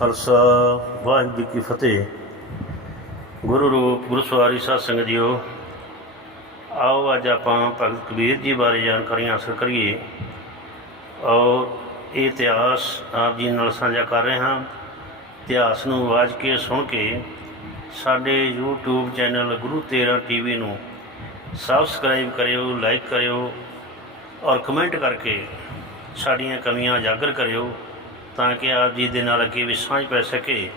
ਖਾਲਸਾ, ਵਾਹਿਗੁਰੂ ਕੀ ਫਤਿਹ। ਗੁਰੂ ਰੂਪ ਗੁਰਸਵਾਰੀ ਸਾਧ ਸੰਗਤ ਜੀਓ, ਆਓ ਅੱਜ ਆਪਾਂ ਭਗਤ ਕਬੀਰ ਜੀ ਬਾਰੇ ਜਾਣਕਾਰੀ ਹਾਸਲ ਕਰੀਏ। ਔਰ ਇਹ ਇਤਿਹਾਸ ਆਪ ਜੀ ਨਾਲ ਸਾਂਝਾ ਕਰ ਰਹੇ ਹਾਂ। ਇਤਿਹਾਸ ਨੂੰ ਆਵਾਜ਼ ਕੇ, ਸੁਣ ਕੇ ਸਾਡੇ YouTube ਚੈਨਲ ਗੁਰੂ ਤੇਰਾ ਟੀਵੀ ਨੂੰ ਸਬਸਕ੍ਰਾਈਬ ਕਰਿਓ ਲਾਈਕ ਕਰਿਓ ਔਰ ਕਮੈਂਟ ਕਰਕੇ ਸਾਡੀਆਂ ਕਮੀਆਂ ਉਜਾਗਰ ਕਰਿਓ। ਤਾਂ ਕਿ ਆਪ ਜੀ ਦੇ ਨਾਲ ਅੱਗੇ ਵੀ ਸਾਂਝ ਪੈ ਸਕੇ।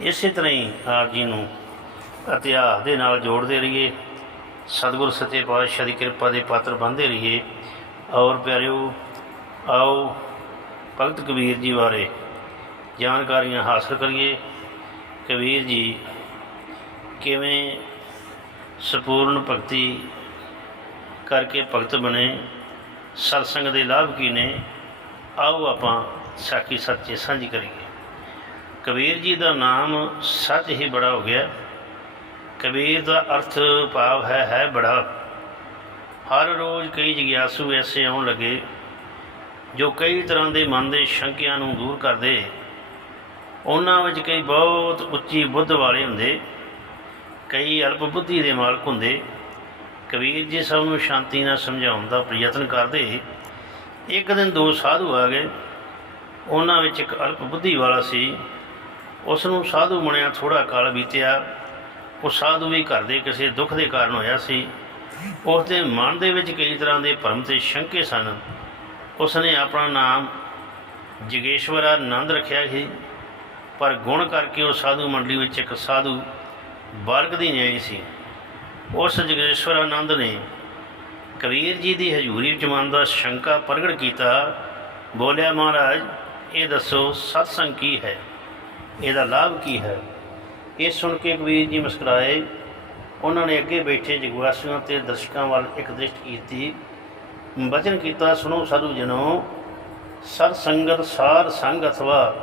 ਇਸੇ ਤਰ੍ਹਾਂ ਹੀ ਆਪ ਜੀ ਨੂੰ ਇਤਿਹਾਸ ਦੇ ਨਾਲ ਜੋੜਦੇ ਰਹੀਏ। ਸਤਿਗੁਰ ਸੱਚੇ ਪਾਤਸ਼ਾਹ ਦੀ ਕਿਰਪਾ ਦੇ ਪਾਤਰ ਬਣਦੇ ਰਹੀਏ। ਔਰ ਪਿਆਰਿਓ, ਆਓ ਭਗਤ ਕਬੀਰ ਜੀ ਬਾਰੇ ਜਾਣਕਾਰੀਆਂ ਹਾਸਲ ਕਰੀਏ। ਕਬੀਰ ਜੀ, ਕਿਵੇਂ ਸੰਪੂਰਨ ਭਗਤੀ ਕਰਕੇ ਭਗਤ ਬਣੇ? ਸਤਸੰਗ ਦੇ ਲਾਭ ਕੀ ਨੇ? ਆਓ ਆਪਾਂ ਸਾਖੀ ਸੱਚੇ ਸਾਂਝੀ ਕਰੀਏ। ਕਬੀਰ ਜੀ ਦਾ ਨਾਮ ਸੱਚ ਹੀ ਬੜਾ ਹੋ ਗਿਆ। ਕਬੀਰ ਦਾ ਅਰਥ ਭਾਵ ਹੈ ਹੈ ਬੜਾ। ਹਰ ਰੋਜ਼ ਕਈ ਜਿਗਿਆਸੂ ਐਸੇ ਆਉਣ ਲੱਗੇ, ਜੋ ਕਈ ਤਰ੍ਹਾਂ ਦੇ ਮਨ ਦੇ ਸ਼ੰਕਿਆਂ ਨੂੰ ਦੂਰ ਕਰਦੇ। ਉਹਨਾਂ ਵਿੱਚ ਕਈ ਬਹੁਤ ਉੱਚੀ ਬੁੱਧ ਵਾਲੇ ਹੁੰਦੇ, ਕਈ ਅਲਪ ਬੁੱਧੀ ਦੇ ਮਾਲਕ ਹੁੰਦੇ। ਕਬੀਰ ਜੀ ਸਭ ਨੂੰ ਸ਼ਾਂਤੀ ਨਾਲ ਸਮਝਾਉਣ ਦਾ ਪ੍ਰਯਤਨ ਕਰਦੇ। ਇੱਕ ਦਿਨ ਦੋ ਸਾਧੂ ਆ ਗਏ। ਉਹਨਾਂ ਵਿੱਚ ਇੱਕ ਅਲਪ ਬੁੱਧੀ ਵਾਲਾ ਸੀ। ਉਸ ਨੂੰ ਸਾਧੂ ਬਣਿਆ ਥੋੜਾ ਕਾਲ ਬੀਤਿਆ। ਉਹ ਸਾਧੂ ਵੀ ਘਰ ਦੇ ਕਿਸੇ ਦੁੱਖ ਦੇ ਕਾਰਨ ਹੋਇਆ ਸੀ। ਉਸ ਦੇ ਮਨ ਦੇ ਵਿੱਚ ਕਈ ਤਰ੍ਹਾਂ ਦੇ ਭਰਮ ਤੇ ਸ਼ੰਕੇ ਸਨ। ਉਸ ਨੇ ਆਪਣਾ ਨਾਮ ਜਗੇਸ਼ਵਰ ਆਨੰਦ ਰੱਖਿਆ ਸੀ। ਪਰ ਗੁਣ ਕਰਕੇ ਉਹ ਸਾਧੂ ਮੰਡਲੀ ਵਿੱਚ ਇੱਕ ਸਾਧੂ ਬਾਲਕ ਦੀ ਨਿਆਈ ਸੀ। ਉਸ ਜਗੇਸ਼ਵਰ ਆਨੰਦ ਨੇ ਕਬੀਰ ਜੀ ਦੀ ਹਜ਼ੂਰੀ ਵਿੱਚ ਮਨ ਦਾ ਸ਼ੰਕਾ ਪ੍ਰਗਟ ਕੀਤਾ। ਬੋਲਿਆ, ਮਹਾਰਾਜ ਇਹ ਦੱਸੋ, ਸਤਸੰਗ ਕੀ ਹੈ? ਇਹਦਾ ਲਾਭ ਕੀ ਹੈ? ਇਹ ਸੁਣ ਕੇ ਕਬੀਰ ਜੀ ਮੁਸਕਰਾਏ। ਉਹਨਾਂ ਨੇ ਅੱਗੇ ਬੈਠੇ ਜਗਵਾਸੀਆਂ ਤੇ ਦਰਸ਼ਕਾਂ ਵੱਲ ਇੱਕ ਦ੍ਰਿਸ਼ਟ ਕੀਤੀ। ਬਚਨ ਕੀਤਾ, ਸੁਣੋ ਸਾਧੂ ਜਨੋ, ਸਤ ਸੰਗਤ ਸਾਰ ਸੰਗ ਅਥਵਾ।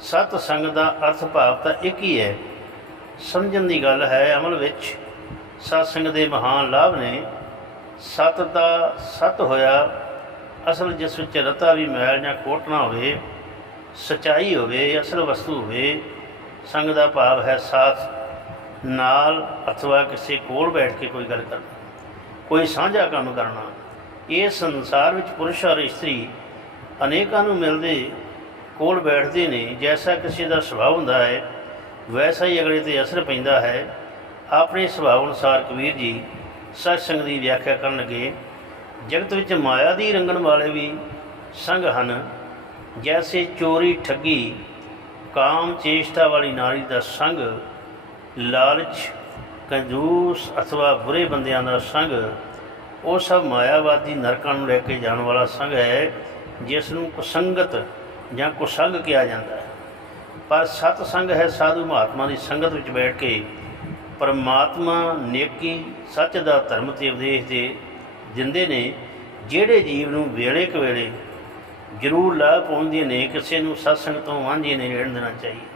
ਸਤ ਸੰਗ ਦਾ ਅਰਥ ਭਾਵ ਤਾਂ ਇੱਕ ਹੀ ਹੈ। ਸਮਝਣ ਦੀ ਗੱਲ ਹੈ ਅਮਲ ਵਿੱਚ। ਸਤ ਸੰਗ ਦੇ ਮਹਾਨ ਲਾਭ ਨੇ। ਸਤ ਦਾ ਸਤ ਹੋਇਆ ਅਸਲ ਜਿਸ ਵਿੱਚ ਰਤਾ ਵੀ ਮੈਲ ਜਾਂ ਕੋਟਣਾ ਹੋਵੇ, ਸਚਾਈ ਹੋਵੇ, ਅਸਲ ਵਸਤੂ ਹੋਵੇ, ਸੰਗ ਦਾ ਭਾਵ ਹੈ ਸਾਥ, ਨਾਲ ਅਥਵਾ ਕਿਸੇ ਕੋਲ ਬੈਠ ਕੇ ਕੋਈ ਗੱਲ ਕਰਨਾ। ਕੋਈ ਸਾਂਝਾ ਕੰਮ ਕਰਨਾ। ਇਹ ਸੰਸਾਰ ਵਿੱਚ ਪੁਰਸ਼ ਔਰ ਇਸਤਰੀ ਅਨੇਕਾਂ ਨੂੰ ਮਿਲਦੇ, ਕੋਲ ਬੈਠਦੇ ਨੇ, ਜੈਸਾ ਕਿਸੇ ਦਾ ਸੁਭਾਅ ਹੁੰਦਾ ਹੈ, ਵੈਸਾ ਹੀ ਅਗਲੇ ਤੇ ਅਸਰ ਪੈਂਦਾ ਹੈ। ਆਪਣੇ ਸੁਭਾਅ ਅਨੁਸਾਰ ਕਬੀਰ ਜੀ ਸਤਸੰਗ ਦੀ ਵਿਆਖਿਆ ਕਰਨ ਲੱਗੇ ਜਗਤ ਵਿੱਚ ਮਾਇਆ ਦੀ ਰੰਗਣ ਵਾਲੇ ਵੀ ਸੰਗ ਹਨ। ਜੈਸੇ ਚੋਰੀ ਠੱਗੀ, ਕਾਮ ਚੇਸ਼ਟਾ ਵਾਲੀ ਨਾਰੀ ਦਾ ਸੰਗ, ਲਾਲਚ, ਕੰਜੂਸ ਅਥਵਾ ਬੁਰੇ ਬੰਦਿਆਂ ਦਾ ਸੰਗ, ਉਹ ਸਭ ਮਾਇਆਵਾਦੀ ਨਰਕਾਂ ਨੂੰ ਲੈ ਕੇ ਜਾਣ ਵਾਲਾ ਸੰਗ ਹੈ ਜਿਸ ਨੂੰ ਕੁਸੰਗਤ ਜਾਂ ਕੁਸੰਗ ਕਿਹਾ ਜਾਂਦਾ ਹੈ। ਪਰ ਸਤ ਸੰਗ ਹੈ ਸਾਧੂ ਮਹਾਤਮਾ ਦੀ ਸੰਗਤ ਵਿੱਚ ਬੈਠ ਕੇ ਪਰਮਾਤਮਾ, ਨੇਕੀ, ਸੱਚ ਦਾ ਧਰਮ ਤੇ ਉਪਦੇਸ਼ ਦੇ ਦਿੰਦੇ ਨੇ, ਜਿਹੜੇ ਜੀਵ ਨੂੰ ਵੇਲੇ ਕੁ ਵੇਲੇ ਜ਼ਰੂਰ ਲਾਭ ਪਹੁੰਚਦੀਆਂ ਨੇ, ਕਿਸੇ ਨੂੰ ਸਤਸੰਗ ਤੋਂ ਵਾਂਝੇ ਨਹੀਂ ਰਹਿਣ ਦੇਣਾ ਚਾਹੀਦਾ।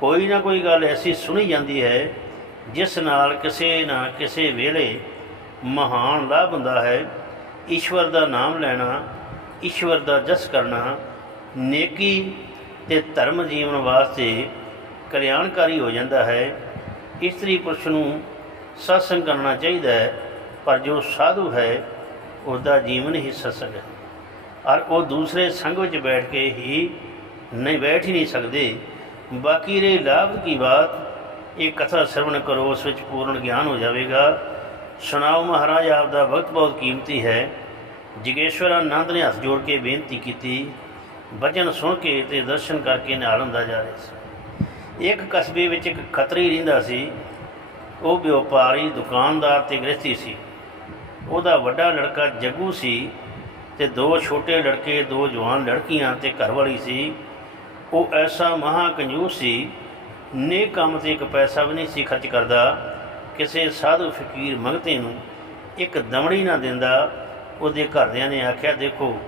ਕੋਈ ਨਾ ਕੋਈ ਗੱਲ ਐਸੀ ਸੁਣੀ ਜਾਂਦੀ ਹੈ, ਜਿਸ ਨਾਲ ਕਿਸੇ ਨਾ ਕਿਸੇ ਵੇਲੇ ਮਹਾਨ ਲਾਭ ਹੁੰਦਾ ਹੈ। ਈਸ਼ਵਰ ਦਾ ਨਾਮ ਲੈਣਾ, ਈਸ਼ਵਰ ਦਾ ਜਸ ਕਰਨਾ, ਨੇਕੀ ਤੇ ਧਰਮ ਜੀਵਨ ਵਾਸਤੇ ਕਲਿਆਣਕਾਰੀ ਹੋ ਜਾਂਦਾ ਹੈ। ਇਸਤਰੀ ਪੁਰਸ਼ ਨੂੰ ਸਤਸੰਗ ਕਰਨਾ ਚਾਹੀਦਾ ਹੈ। ਪਰ ਜੋ ਸਾਧੂ ਹੈ ਉਸ ਜੀਵਨ ਹੀ ਸਤਸੰਗ ਹੈ। ਔਰ ਉਹ ਦੂਸਰੇ ਸੰਗ ਵਿੱਚ ਬੈਠ ਕੇ ਹੀ ਨਹੀਂ ਬੈਠ ਹੀ ਨਹੀਂ ਸਕਦੇ। ਬਾਕੀ ਰੇ ਲਾਭ ਕੀ ਬਾਤ, ਇਹ ਕਥਾ ਸਰਵਣ ਕਰੋ, ਉਸ ਵਿੱਚ ਪੂਰਨ ਗਿਆਨ ਹੋ ਜਾਵੇਗਾ। ਸੁਣਾਓ ਮਹਾਰਾਜ, ਆਪ ਦਾ ਵਕਤ ਬਹੁਤ ਕੀਮਤੀ ਹੈ। ਜਗੇਸ਼ਵਰ ਆਨੰਦ ਨੇ ਹੱਥ ਜੋੜ ਕੇ ਬੇਨਤੀ ਕੀਤੀ। ਵਚਨ ਸੁਣ ਕੇ ਤੇ ਦਰਸ਼ਨ ਕਰਕੇ ਨਾਲ ਹੁੰਦਾ ਜਾ ਰਿਹਾ ਸੀ। ਇੱਕ ਕਸਬੇ ਵਿੱਚ ਇੱਕ ਖਤਰੀ ਰਹਿੰਦਾ ਸੀ। ਉਹ ਵਪਾਰੀ ਦੁਕਾਨਦਾਰ ਤੇ ਗ੍ਰਸਤੀ ਸੀ। ਉਹਦਾ ਵੱਡਾ ਲੜਕਾ ਜੱਗੂ ਸੀ ਤੇ ਦੋ ਛੋਟੇ ਲੜਕੇ, ਦੋ ਜਵਾਨ ਲੜਕੀਆਂ ਤੇ ਘਰਵਾਲੀ ਸੀ। ਉਹ ਐਸਾ ਮਹਾ ਕੰਜੂਸ ਸੀ, ਨੇ ਕੰਮ ਤੇ ਇੱਕ ਪੈਸਾ ਵੀ ਨਹੀਂ ਸੀ ਖਰਚ ਕਰਦਾ। ਕਿਸੇ ਸਾਧੂ ਫਕੀਰ ਮੰਗਤੇ ਨੂੰ ਇੱਕ ਦਮੜੀ ਨਾ ਦਿੰਦਾ। ਉਹਦੇ ਘਰਦਿਆਂ ਨੇ ਆਖਿਆ, ਦੇਖੋ,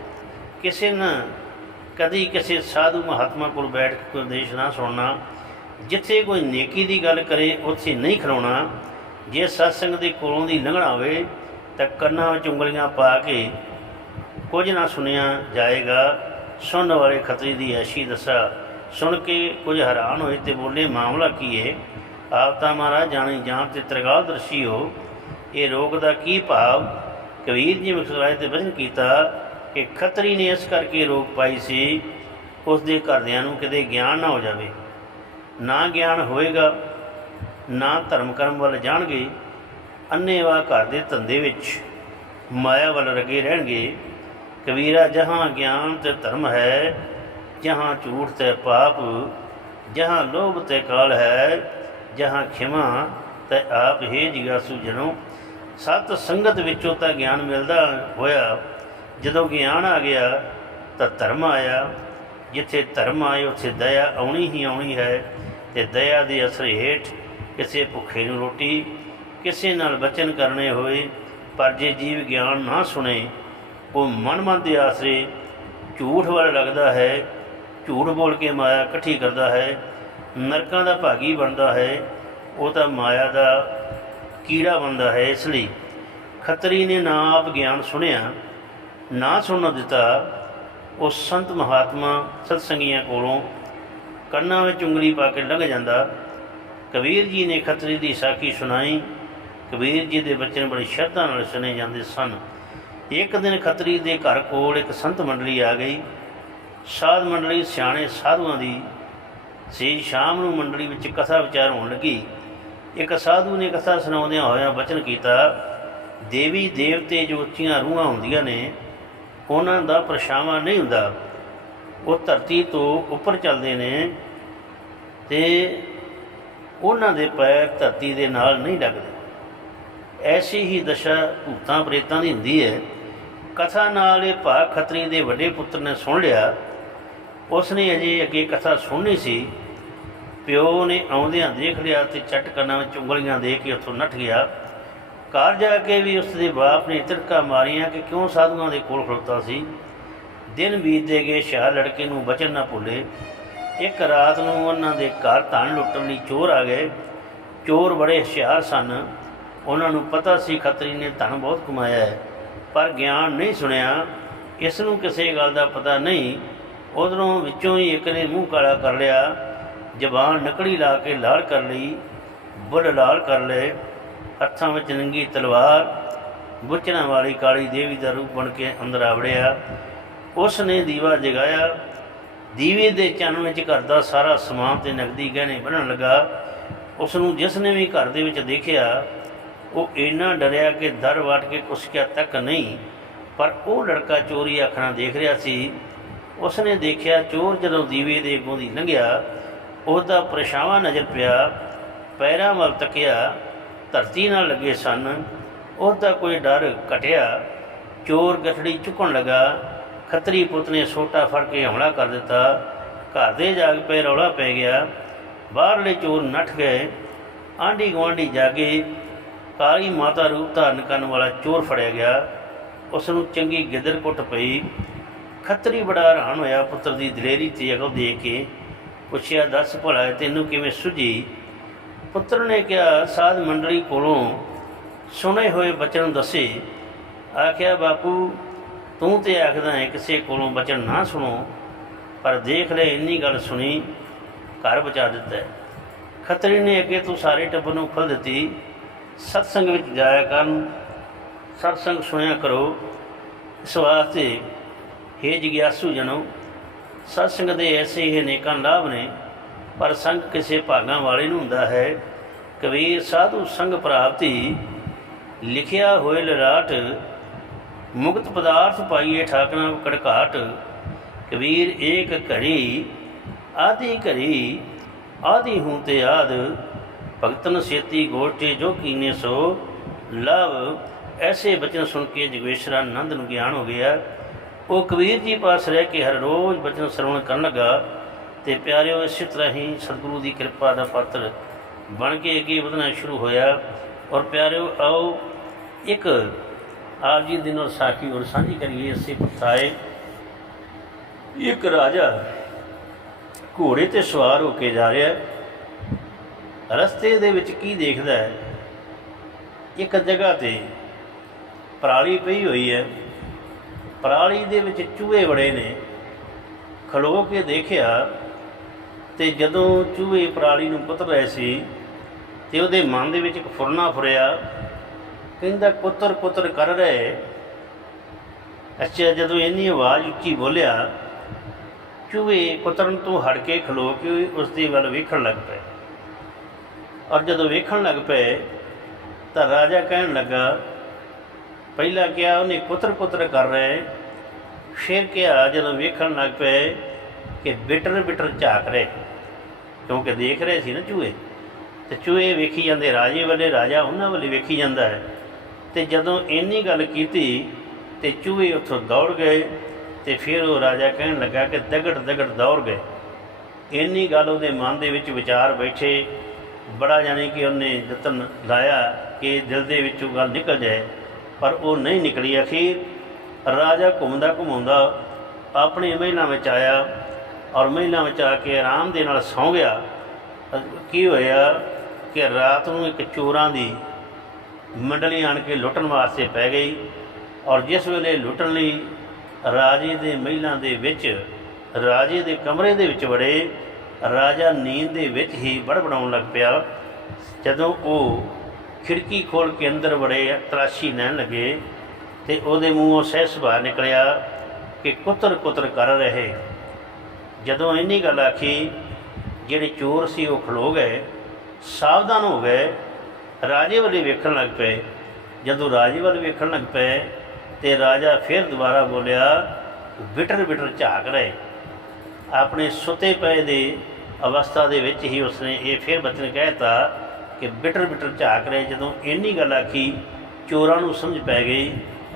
ਕਿਸੇ ਨਾ ਕਦੀ ਕਿਸੇ ਸਾਧੂ ਮਹਾਤਮਾ ਕੋਲ ਬੈਠ ਕੇ ਕੋਈ ਉਪਦੇਸ਼ ਨਾ ਸੁਣਨਾ। ਜਿੱਥੇ ਕੋਈ ਨੇਕੀ ਦੀ ਗੱਲ ਕਰੇ, ਉੱਥੇ ਨਹੀਂ ਖਲੋਣਾ। ਜੇ ਸਤਸੰਗ ਦੇ ਕੋਲੋਂ ਦੀ ਲੰਘਣਾ ਹੋਵੇ ਤਾਂ ਕੰਨਾਂ ਵਿੱਚ ਉਂਗਲੀਆਂ ਪਾ ਕੇ ਕੁਝ ਨਾ ਸੁਣਿਆ ਜਾਏਗਾ। ਸੁਣਨ ਵਾਲੇ ਖਤਰੀ ਦੀ ਐਸ਼ੀ ਦਸ਼ਾ ਸੁਣ ਕੇ ਕੁਝ ਹੈਰਾਨ ਹੋਏ ਤੇ ਬੋਲੇ, ਮਾਮਲਾ ਕੀ ਹੈ ਆਪ ਤਾਂ ਮਹਾਰਾਜ ਜਾਣੀ ਜਾਣ ਤੇ ਤਰਗਾਲ ਦਰਸ਼ੀ ਹੋ। ਇਹ ਰੋਗ ਦਾ ਕੀ ਭਾਵ? ਕਬੀਰ ਜੀ ਮੁਸਕਰਾਏ ਤੇ ਵਚਨ ਕੀਤਾ ਕਿ ਖਤਰੀ ਨੇ ਇਸ ਕਰਕੇ ਰੋਗ ਪਾਈ ਸੀ, ਉਸ ਦੇ ਘਰਦਿਆਂ ਨੂੰ ਕਿਤੇ ਗਿਆਨ ਨਾ ਹੋ ਜਾਵੇ। ਨਾ ਗਿਆਨ ਹੋਏਗਾ, ਨਾ ਧਰਮ ਕਰਮ ਵੱਲ ਜਾਣਗੇ। ਅੰਨੇਵਾ ਘਰ ਦੇ ਧੰਦੇ ਵਿੱਚ ਮਾਇਆ ਵੱਲ ਰਗੇ ਰਹਿਣਗੇ। ਕਬੀਰਾ, ਜਹਾਂ ਗਿਆਨ ਤੇ ਧਰਮ ਹੈ, ਜਹਾਂ ਝੂਠ ਤੇ ਪਾਪ, ਜਹਾਂ ਲੋਭ ਤੇ ਕਾਲ ਹੈ, ਜਹਾਂ ਖਿਮਾ ਤੇ ਆਪ ਹੀ ਜਿਗਾਸੂ ਜਨੋ। ਸਤ ਸੰਗਤ ਵਿੱਚੋਂ ਤਾਂ ਗਿਆਨ ਮਿਲਦਾ ਹੋਇਆ। ਜਦੋਂ ਗਿਆਨ ਆ ਗਿਆ, ਤਾਂ ਧਰਮ ਆਇਆ। ਜਿੱਥੇ ਧਰਮ ਆਏ, ਉੱਥੇ ਦਇਆ ਆਉਣੀ ਹੀ ਆਉਣੀ ਹੈ ਤੇ ਦਇਆ ਦੇ ਅਸਰ ਹੇਠ ਕਿਸੇ ਭੁੱਖੇ ਨੂੰ ਰੋਟੀ ਕਿਸੇ ਨਾਲ ਬਚਨ ਕਰਨੇ ਹੋਏ, ਪਰ ਜੇ ਜੀਵ ਗਿਆਨ ਨਾ ਸੁਣੇ, ਉਹ ਮਨ ਮਨ ਦੇ ਆਸਰੇ ਝੂਠ ਵੱਲ ਲੱਗਦਾ ਹੈ, ਝੂਠ ਬੋਲ ਕੇ ਮਾਇਆ ਇਕੱਠੀ ਕਰਦਾ ਹੈ, ਨਰਕਾਂ ਦਾ ਭਾਗੀ ਬਣਦਾ ਹੈ, ਉਹ ਤਾਂ ਮਾਇਆ ਦਾ ਕੀੜਾ ਬਣਦਾ ਹੈ ਇਸ ਲਈ। ਖੱਤਰੀ ਨੇ ਨਾ ਆਪ ਗਿਆਨ ਸੁਣਿਆ, ਨਾ ਸੁਣਨ ਦਿੱਤਾ, ਉਹ ਸੰਤ ਮਹਾਤਮਾ ਸਤਸੰਗੀਆਂ ਕੋਲੋਂ ਕੰਨਾਂ ਵਿੱਚ ਉਂਗਲੀ ਪਾ ਕੇ ਲੰਘ ਜਾਂਦਾ। ਕਬੀਰ ਜੀ ਨੇ ਖੱਤਰੀ ਦੀ ਸਾਖੀ ਸੁਣਾਈ। ਕਬੀਰ ਜੀ ਦੇ ਬੱਚੇ ਬੜੀ ਸ਼ਰਧਾ ਨਾਲ ਸੁਣੇ ਜਾਂਦੇ ਸਨ। ਇੱਕ ਦਿਨ ਖੱਤਰੀ ਦੇ ਘਰ ਕੋਲ ਇੱਕ ਸੰਤ ਮੰਡਲੀ ਆ ਗਈ। ਸਾਧ ਮੰਡਲੀ ਸਿਆਣੇ ਸਾਧੂਆਂ ਦੀ ਸੀ। ਸ਼ਾਮ ਨੂੰ ਮੰਡਲੀ ਵਿੱਚ ਕਥਾ ਵਿਚਾਰ ਹੋਣ ਲੱਗੀ। ਇੱਕ ਸਾਧੂ ਨੇ ਕਥਾ ਸੁਣਾਉਂਦਿਆਂ ਹੋਇਆਂ ਬਚਨ ਕੀਤਾ, ਦੇਵੀ ਦੇਵਤੇ ਜੋ ਉੱਚੀਆਂ ਰੂਹਾਂ ਹੁੰਦੀਆਂ ਨੇ, ਉਹਨਾਂ ਦਾ ਪਰਛਾਵਾਂ ਨਹੀਂ ਹੁੰਦਾ। ਉਹ ਧਰਤੀ ਤੋਂ ਉੱਪਰ ਚੱਲਦੇ ਨੇ ਤੇ ਉਹਨਾਂ ਦੇ ਪੈਰ ਧਰਤੀ ਦੇ ਨਾਲ ਨਹੀਂ ਲੱਗਦੇ। ਐਸੀ ਹੀ ਦਸ਼ਾ ਭੂਤਾਂ ਪ੍ਰੇਤਾਂ ਦੀ ਹੁੰਦੀ ਹੈ। ਕਥਾ ਨਾਲ ਇਹ ਭਾ ਖੱਤਰੀ ਦੇ ਵੱਡੇ ਪੁੱਤਰ ਨੇ ਸੁਣ ਲਿਆ। ਉਸ ਨੇ ਅਜੇ ਅੱਗੇ ਕਥਾ ਸੁਣਨੀ ਸੀ। ਪਿਓ ਨੇ ਆਉਂਦਿਆਂ ਦੇਖ ਲਿਆ ਤੇ ਚੱਟ ਕੰਨਾਂ ਵਿੱਚ ਉਂਗਲੀਆਂ ਦੇ ਕੇ ਉੱਥੋਂ ਨੱਠ ਗਿਆ। ਘਰ ਜਾ ਕੇ ਵੀ ਉਸ ਦੇ ਬਾਪ ਨੇ ਤਿਰਕਾ ਮਾਰੀਆਂ ਕਿ ਕਿਉਂ ਸਾਧੂਆਂ ਦੇ ਕੋਲ ਖੜੋਤਾ ਸੀ। ਦਿਨ ਬੀਤਦੇ ਗਏ ਸ਼ਾਹ ਲੜਕੇ ਨੂੰ ਬਚਨ ਨਾ ਭੁੱਲੇ। ਇੱਕ ਰਾਤ ਨੂੰ ਉਹਨਾਂ ਦੇ ਘਰ ਧਨ ਲੁੱਟਣ ਲਈ ਚੋਰ ਆ ਗਏ। ਚੋਰ ਬੜੇ ਹੁਸ਼ਿਆਰ ਸਨ। ਉਹਨਾਂ ਨੂੰ ਪਤਾ ਸੀ ਖੱਤਰੀ ਨੇ ਧਨ ਬਹੁਤ ਕਮਾਇਆ ਹੈ, ਪਰ ਗਿਆਨ ਨਹੀਂ ਸੁਣਿਆ। ਇਸ ਨੂੰ ਕਿਸੇ ਗੱਲ ਦਾ ਪਤਾ ਨਹੀਂ। ਉਧਰੋਂ ਵਿੱਚੋਂ ਹੀ ਇੱਕ ਨੇ ਮੂੰਹ ਕਾਲਾ ਕਰ ਲਿਆ। ਜ਼ਬਾਨ ਨਕੜੀ ਲਾ ਕੇ ਲਾਲ ਕਰ ਲਈ, ਬੁੱਲ ਲਾਲ ਕਰ ਲਏ। ਹੱਥਾਂ ਵਿੱਚ ਨੰਗੀ ਤਲਵਾਰ ਬੁੱਚਣਾ ਵਾਲੀ ਕਾਲੀ ਦੇਵੀ ਦਾ ਰੂਪ ਬਣ ਕੇ ਅੰਦਰ ਆਵੜਿਆ ਉਸ ਨੇ ਦੀਵਾ ਜਗਾਇਆ। ਦੀਵੇ ਦੇ ਚਾਨਣ ਵਿੱਚ ਘਰ ਦਾ ਸਾਰਾ ਸਮਾਨ ਤੇ ਨਕਦੀ ਗਹਿਣੇ ਬਣਨ ਲੱਗਾ। ਉਸ ਨੂੰ ਜਿਸ ਨੇ ਵੀ ਘਰ ਦੇ ਵਿੱਚ ਦੇਖਿਆ ਉਹ ਇੰਨਾ ਡਰਿਆ ਕਿ ਦਰ ਵਟ ਕੇ ਕੁਸਕਿਆ ਤੱਕ ਨਹੀਂ, ਪਰ ਉਹ ਲੜਕਾ ਚੋਰੀ ਆਖਣਾ ਦੇਖ ਰਿਹਾ ਸੀ। ਉਸਨੇ ਦੇਖਿਆ ਚੋਰ ਜਦੋਂ ਦੀਵੇ ਦੇ ਅੱਗੋਂ ਦੀ ਲੰਘਿਆ, ਉਹਦਾ ਪਰਛਾਵਾਂ ਨਜ਼ਰ ਪਿਆ, ਪੈਰਾਂ ਵੱਲ ਤੱਕਿਆ, ਧਰਤੀ ਨਾਲ ਲੱਗੇ ਸਨ। ਉਹਦਾ ਕੋਈ ਡਰ ਘਟਿਆ। ਚੋਰ ਗਠੜੀ ਚੁੱਕਣ ਲੱਗਾ। ਖੱਤਰੀ ਪੁੱਤ ਨੇ ਸੋਟਾ ਫੜ ਕੇ ਹਮਲਾ ਕਰ ਦਿੱਤਾ। ਘਰ ਦੇ ਜਾਗ ਪਏ ਰੌਲਾ ਪੈ ਗਿਆ। ਬਾਹਰਲੇ ਚੋਰ ਨੱਠ ਗਏ। ਆਂਢੀ ਗੁਆਂਢੀ ਜਾਗੇ ਕਾਲੀ ਮਾਤਾ ਰੂਪ ਧਾਰਨ ਕਰਨ ਵਾਲਾ ਚੋਰ ਫੜਿਆ ਗਿਆ। ਉਸ ਨੂੰ ਚੰਗੀ ਗਿੱਦੜ ਕੁੱਟ ਪਈ। ਖੱਤਰੀ ਬੜਾ ਹੈਰਾਨ ਹੋਇਆ ਪੁੱਤਰ ਦੀ ਦਲੇਰੀ ਤੇ ਅਕਲ ਦੇਖ ਕੇ। ਪੁੱਛਿਆ, ਦੱਸ ਭਲਾ, ਤੈਨੂੰ ਕਿਵੇਂ ਸੁਝੀ? ਪੁੱਤਰ ਨੇ ਕਿਹਾ, ਸਾਧ ਮੰਡਲੀ ਕੋਲੋਂ ਸੁਣੇ ਹੋਏ ਬਚਨ ਦੱਸੇ। ਆਖਿਆ, ਬਾਪੂ, ਤੂੰ ਤੇ ਆਖਦਾ ਹੈ, ਕਿਸੇ ਕੋਲੋਂ ਬਚਨ ਨਾ ਸੁਣੋ, ਪਰ ਦੇਖ ਲੈ, ਇੰਨੀ ਗੱਲ ਸੁਣੀ, ਘਰ ਬਚਾ ਦਿੱਤਾ ਖੱਤਰੀ ਨੇ ਅੱਗੇ ਤੂੰ ਸਾਰੇ ਟੱਬਰ ਨੂੰ ਖੁੱਲ ਦਿੱਤੀ। ਸਤਸੰਗ ਵਿੱਚ ਜਾਇਆ ਕਰਨ, ਸਤਸੰਗ ਸੁਣਿਆ ਕਰੋ। ਇਸ ਵਾਸਤੇ ਹੇ ਜਿਗਿਆਸੂ ਜਨੋ, ਸਤਸੰਗ ਦੇ ਐਸੇ ਹੀ ਅਨੇਕਾਂ ਲਾਭ ਨੇ, ਪਰ ਸੰਗ ਕਿਸੇ ਭਾਗਾਂ ਵਾਲੇ ਨੂੰ ਹੁੰਦਾ ਹੈ। ਕਬੀਰ ਸਾਧੂ ਸੰਗ ਪ੍ਰਾਪਤੀ, ਲਿਖਿਆ ਹੋਏ ਲਰਾਟ ਮੁਕਤ ਪਦਾਰਥ ਪਾਈਏ ਠਾਕਣਾ ਕੜਕਾਟ। ਕਬੀਰ ਏਕ ਘੜੀ, ਆਦੀ ਘੜੀ, ਆਦੀ ਹੂੰ ਤੇ ਆਦ ਭਗਤਨ ਸੇਤੀ ਗੋਟੇ ਜੋ ਕੀਨੇ ਸੋ। ਲਵ, ਐਸੇ ਬਚਨ ਸੁਣ ਕੇ ਜਗਵੇਸ਼ਰਾ ਆਨੰਦ ਨੂੰ ਗਿਆਨ ਹੋ ਗਿਆ। ਉਹ ਕਬੀਰ ਜੀ ਪਾਸ ਰਹਿ ਕੇ ਹਰ ਰੋਜ਼ ਬਚਨ ਸਰਵਣ ਕਰਨ ਲੱਗਾ ਤੇ ਪਿਆਰਿਓ, ਇਸੇ ਤਰ੍ਹਾਂ ਹੀ ਸਤਿਗੁਰੂ ਦੀ ਕਿਰਪਾ ਦਾ ਪਾਤਰ ਬਣ ਕੇ ਅੱਗੇ ਵਧਣਾ ਸ਼ੁਰੂ ਹੋਇਆ। ਔਰ ਪਿਆਰਿਓ, ਆਓ ਇੱਕ ਆਪ ਜੀ ਦਿਨੋਂ ਸਾਖੀ ਔਰ ਸਾਂਝੀ ਕਰੀਏ। ਅਸੀਂ ਪਤਾਏ ਇੱਕ ਰਾਜਾ ਘੋੜੇ ਤੇ ਸਵਾਰ ਹੋ ਕੇ ਜਾ ਰਿਹਾ ਰਸਤੇ ਦੇ ਵਿੱਚ ਕੀ ਦੇਖਦਾ ਹੈ? ਇੱਕ ਜਗ੍ਹਾ ਤੇ ਪਰਾਲੀ ਪਈ ਹੋਈ ਹੈ। ਪਰਾਲੀ ਦੇ ਵਿੱਚ ਚੂਹੇ ਬੜੇ ਨੇ। ਖਲੋ ਕੇ ਦੇਖਿਆ ਤੇ ਜਦੋਂ ਚੂਹੇ ਪਰਾਲੀ ਨੂੰ ਪੁੱਤ ਰਹੇ ਸੀ ਤੇ ਉਹਦੇ ਮਨ ਦੇ ਵਿੱਚ ਇੱਕ ਫੁਰਨਾ ਫੁਰਿਆ। ਕਹਿੰਦਾ, ਪੁੱਤਰ ਪੁੱਤਰ, ਕਰ ਰਹੇ? ਅੱਛਾ, ਜਦੋਂ ਇੰਨੀ ਆਵਾਜ਼ ਉੱਚੀ ਬੋਲਿਆ, ਚੂਹੇ ਕੁਤਰਨ ਤੋਂ ਹਟ ਕੇ ਖਲੋ ਕੇ ਉਸ ਦੀ ਵੱਲ ਵੇਖਣ ਲੱਗ ਪਏ। ਔਰ ਜਦੋਂ ਵੇਖਣ ਲੱਗ ਪਏ ਤਾਂ ਰਾਜਾ ਕਹਿਣ ਲੱਗਾ, ਪਹਿਲਾਂ ਕਿਹਾ ਉਹਨੇ ਪੁੱਤਰ ਪੁੱਤਰ ਕਰ ਰਹੇ? ਫਿਰ ਕਿਹਾ, ਜਦੋਂ ਵੇਖਣ ਲੱਗ ਪਏ ਕਿ ਬਿਟਰ ਬਿਟਰ ਝਾਕ ਰਹੇ, ਕਿਉਂਕਿ ਦੇਖ ਰਹੇ ਸੀ ਨਾ ਚੂਹੇ, ਤੇ ਚੂਹੇ ਵੇਖੀ ਜਾਂਦੇ, ਰਾਜੇ ਵੱਲੇ ਰਾਜਾ ਉਹਨਾਂ ਵੱਲੇ ਵੇਖੀ ਜਾਂਦਾ ਹੈ। ਤੇ ਜਦੋਂ ਇੰਨੀ ਗੱਲ ਕੀਤੀ, ਤੇ ਚੂਹੇ ਉੱਥੋਂ ਦੌੜ ਗਏ, ਤੇ ਫਿਰ ਉਹ ਰਾਜਾ ਕਹਿਣ ਲੱਗਾ ਕਿ ਦਗੜ ਦਗੜ ਦੌੜ ਗਏ। ਇੰਨੀ ਗੱਲ ਉਹਦੇ ਮਨ ਦੇ ਵਿੱਚ ਵਿਚਾਰ ਬੈਠੇ ਬੜਾ ਜਾਣੀ ਕਿ ਉਹਨੇ ਯਤਨ ਲਾਇਆ ਕਿ ਦਿਲ ਦੇ ਵਿੱਚੋਂ ਗੱਲ ਨਿਕਲ ਜਾਏ, ਪਰ ਉਹ ਨਹੀਂ ਨਿਕਲੀ। ਅਖੀਰ ਰਾਜਾ ਘੁੰਮਦਾ ਘੁਮਾਉਂਦਾ ਆਪਣੀ ਮਹਿਲਾ ਵਿੱਚ ਆਇਆ ਔਰ ਮਹਿਲਾ ਵਿੱਚ ਆ ਕੇ ਆਰਾਮ ਦੇ ਨਾਲ ਸੌਂ ਗਿਆ। ਕੀ ਹੋਇਆ ਕਿ ਰਾਤ ਨੂੰ ਇੱਕ ਚੋਰਾਂ ਦੀ ਮੰਡਲੀ ਆਣ ਕੇ ਲੁੱਟਣ ਵਾਸਤੇ ਪੈ ਗਈ ਔਰ ਜਿਸ ਵੇਲੇ ਲੁੱਟਣ ਲਈ ਰਾਜੇ ਦੇ ਮਹਿਲਾਂ ਦੇ ਵਿੱਚ, ਰਾਜੇ ਦੇ ਕਮਰੇ ਦੇ ਵਿੱਚ ਵੜੇ ਰਾਜਾ ਨੀਂਦ ਦੇ ਵਿੱਚ ਹੀ ਬੜਬੜਾਉਣ ਲੱਗ ਪਿਆ। ਜਦੋਂ ਉਹ ਖਿੜਕੀ ਖੋਲ ਕੇ ਅੰਦਰ ਵੜੇ ਤਰਾਸ਼ੀ ਲੈਣ ਲੱਗੇ ਤੇ ਉਹਦੇ ਮੂੰਹੋਂ ਸਹਿ ਸੁਭਾਅ ਨਿਕਲਿਆ ਕਿ ਕੁੱਤਰ ਕੁੱਤਰ ਕਰ ਰਹੇ। ਜਦੋਂ ਇੰਨੀ ਗੱਲ ਆਖੀ, ਜਿਹੜੇ ਚੋਰ ਸੀ ਉਹ ਖਲੋ ਗਏ, ਸਾਵਧਾਨ ਹੋ ਗਏ, ਰਾਜੇ ਵੱਲ ਵੇਖਣ ਲੱਗ ਪਏ। ਜਦੋਂ ਰਾਜੇ ਵੱਲ ਵੇਖਣ ਲੱਗ ਪਏ ਤੇ ਰਾਜਾ ਫਿਰ ਦੁਬਾਰਾ ਬੋਲਿਆ ਬਿਟਰ ਬਿਟਰ ਝਾਕ ਰਹੇ। ਆਪਣੇ ਸੁੱਤੇ ਪਏ ਦੇ ਅਵਸਥਾ ਦੇ ਵਿੱਚ ਹੀ ਉਸਨੇ ਇਹ ਫਿਰ ਬਚਨ ਕਹਿਤਾ ਕਿ ਬਿਟਰ ਬਿਟਰ ਝਾਕ ਰਹੇ। ਜਦੋਂ ਇੰਨੀ ਗੱਲ ਆਖੀ, ਚੋਰਾਂ ਨੂੰ ਸਮਝ ਪੈ ਗਈ,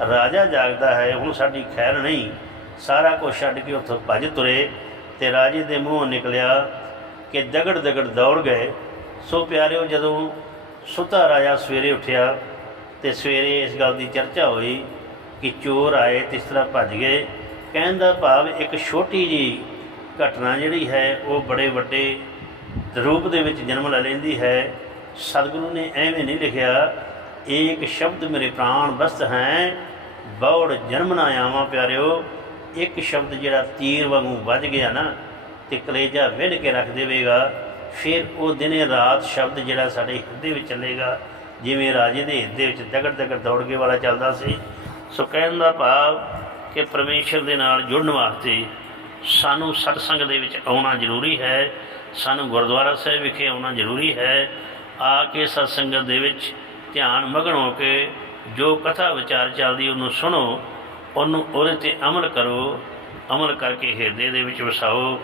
ਰਾਜਾ ਜਾਗਦਾ ਹੈ, ਹੁਣ ਸਾਡੀ ਖੈਰ ਨਹੀਂ। ਸਾਰਾ ਕੁਝ ਛੱਡ ਕੇ ਉੱਥੋਂ ਭੱਜ ਤੁਰੇ ਤੇ ਰਾਜੇ ਦੇ ਮੂੰਹੋਂ ਨਿਕਲਿਆ ਕਿ ਦਗੜ ਦਗੜ ਦੌੜ ਗਏ। ਸੋ ਪਿਆਰਿਓ, ਜਦੋਂ ਸੁੱਤਾ ਰਾਜਾ ਸਵੇਰੇ ਉੱਠਿਆ ਤੇ ਸਵੇਰੇ ਇਸ ਗੱਲ ਦੀ ਚਰਚਾ ਹੋਈ ਕਿ ਚੋਰ ਆਏ ਤੇ ਇਸ ਤਰ੍ਹਾਂ ਭੱਜ ਗਏ। ਕਹਿਣ ਦਾ ਭਾਵ ਇੱਕ ਛੋਟੀ ਜੀ ਘਟਨਾ ਜਿਹੜੀ ਹੈ, ਉਹ ਬੜੇ ਵੱਡੇ ਰੂਪ ਦੇ ਵਿੱਚ ਜਨਮ ਲੈ ਲੈਂਦੀ ਹੈ। ਸਤਿਗੁਰੂ ਨੇ ਐਵੇਂ ਨਹੀਂ ਲਿਖਿਆ ਇੱਕ ਸ਼ਬਦ ਮੇਰੇ ਪ੍ਰਾਣ ਬਸਤ ਹੈ, ਬੌੜ ਜਨਮ ਨਾ ਆਵਾਂ ਪਿਆਰਿਓ। ਇੱਕ ਸ਼ਬਦ ਜਿਹੜਾ ਤੀਰ ਵਾਂਗੂ ਵੱਜ ਗਿਆ ਨਾ, ਤੇ ਕਲੇਜਾ ਵਿੰਨ ਕੇ ਰੱਖ ਦੇਵੇਗਾ। ਫਿਰ ਉਹ ਦਿਨੇ ਰਾਤ ਸ਼ਬਦ ਜਿਹੜਾ ਸਾਡੇ ਹਿਰਦੇ ਵਿੱਚ ਚੱਲੇਗਾ, ਜਿਵੇਂ ਰਾਜੇ ਦੇ ਹਿਰਦੇ ਵਿੱਚ ਦਗੜ ਦਗੜ ਦੌੜਗੇ ਵਾਲਾ ਚੱਲਦਾ ਸੀ। ਸੋ ਕਹਿਣ ਦਾ ਭਾਵ ਕਿ ਪਰਮੇਸ਼ਰ ਦੇ ਨਾਲ ਜੁੜਨ ਵਾਸਤੇ ਸਾਨੂੰ ਸਤਸੰਗ ਦੇ ਵਿੱਚ ਆਉਣਾ ਜ਼ਰੂਰੀ ਹੈ, ਸਾਨੂੰ ਗੁਰਦੁਆਰਾ ਸਾਹਿਬ ਵਿਖੇ ਆਉਣਾ ਜ਼ਰੂਰੀ ਹੈ। ਆ ਕੇ ਸਤਸੰਗਤ ਦੇ ਵਿੱਚ ਧਿਆਨ ਮਗਨ ਹੋ ਕੇ ਜੋ ਕਥਾ ਵਿਚਾਰ ਚੱਲਦੀ ਉਹਨੂੰ ਸੁਣੋ, ਉਹਨੂੰ ਉਹਦੇ ਤੇ ਅਮਲ ਕਰੋ, ਅਮਲ ਕਰਕੇ ਹਿਰਦੇ ਦੇ ਵਿੱਚ ਵਸਾਓ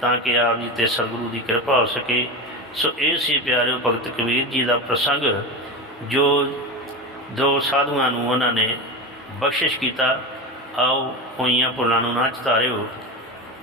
ਤਾਂ ਕਿ ਆਪ ਜੀ ਤੇ ਸਤਿਗੁਰੂ ਦੀ ਕਿਰਪਾ ਹੋ ਸਕੇ। ਸੋ ਇਹ ਸੀ ਪਿਆਰਿਓ ਭਗਤ ਕਬੀਰ ਜੀ ਦਾ ਪ੍ਰਸੰਗ, ਜੋ ਦੋ ਸਾਧੂਆਂ ਨੂੰ ਉਹਨਾਂ ਨੇ ਬਖਸ਼ਿਸ਼ ਕੀਤਾ। ਆਓ ਹੋਈਆਂ ਭੁੱਲਾਂ ਨੂੰ ਨਾ ਚਤਾਰਿਓ।